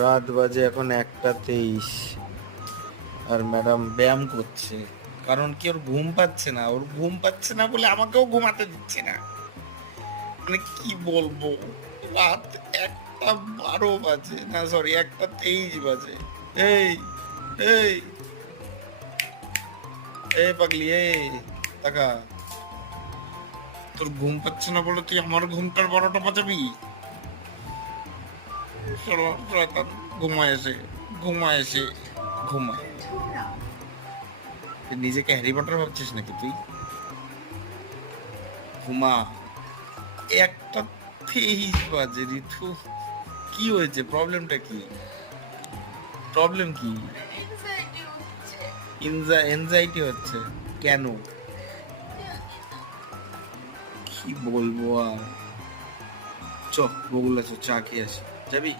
রাত বাজে এখন 1:23 আর ম্যাডাম ব্যায়াম করছে। কারণ কি, ওর ঘুম পাচ্ছে না, ওর ঘুম পাচ্ছে না বলে আমাকেও ঘুমাতে দিচ্ছে না। মানে কি বলবো, রাত 1:12 বাজে, না সরি 1:23 বাজে। এই এই এই পাগলি, এই টাকা, তোর ঘুম পাচ্ছে না বলে তুই আমার ঘুমটার 12টা বাজাবি? শয়তান, ঘুমায় এসে, ঘুমায় এসে, ঘুমায়। তুই নিজেকে হ্যারি পটার ভাবছিস নাকি তুই? ঘুমা। 1:23 বাজে ঋতু, কি হয়েছে? প্রবলেমটা কি? প্রবলেম কি? এনজাইটি হচ্ছে। এনজাইটি হচ্ছে কেন? কি বলবো আর। চ, বগুলা চ, চা খেয়ে আসি। যাবি?